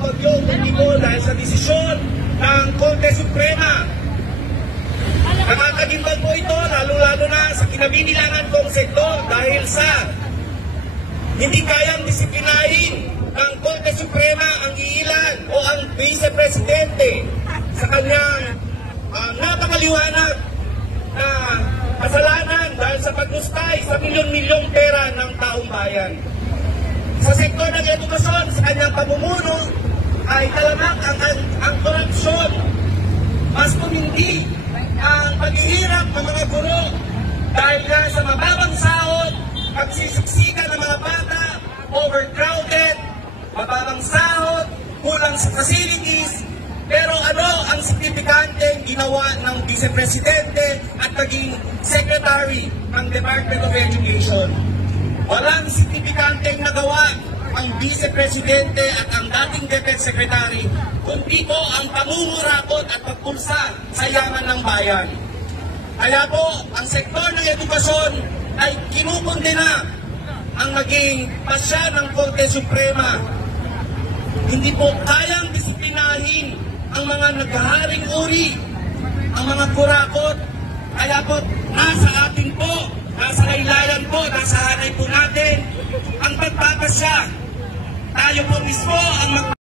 bagyo, kundi po dahil sa desisyon ng Korte Suprema. Nakakagimbal po ito, lalo-lalo na sa kinabinilangan kong sektor dahil sa hindi kayang disiplinahin ng Korte Suprema ang iilan o ang Vice Presidente sa kanyang napakaliwanag na kasalanan dahil sa pagnustay sa milyon-milyong pera ng taong bayan. Sa sektor ng edukasyon, sa kanyang pamumuno, ay talamak ang korupsyon. Mas tumindi ang paghihirap ng mga guro dahil nga sa mababang sahod, pagsisiksikan ng mga bata, overcrowded, mababang sahod, kulang sa facilities. Pero ano ang signifikanteng ginawa ng Vice Presidente at naging Secretary ng Department of Education? Walang signifikanteng nagawa ang Vice Presidente at ang dating DepEd Secretary, kundi po ang pamumurakot at pagpulsa sa yaman ng bayan. Kaya po, ang sektor ng edukasyon ay kinukondena ang naging pasya ng Korte Suprema. Hindi po kayang disiplinahin ang mga naghaharing uri, ang mga kurakot. Kaya po, nasa atin po, nasa laylayan po, nasa hanay po natin ang pagpapasya. Tayo po mismo ang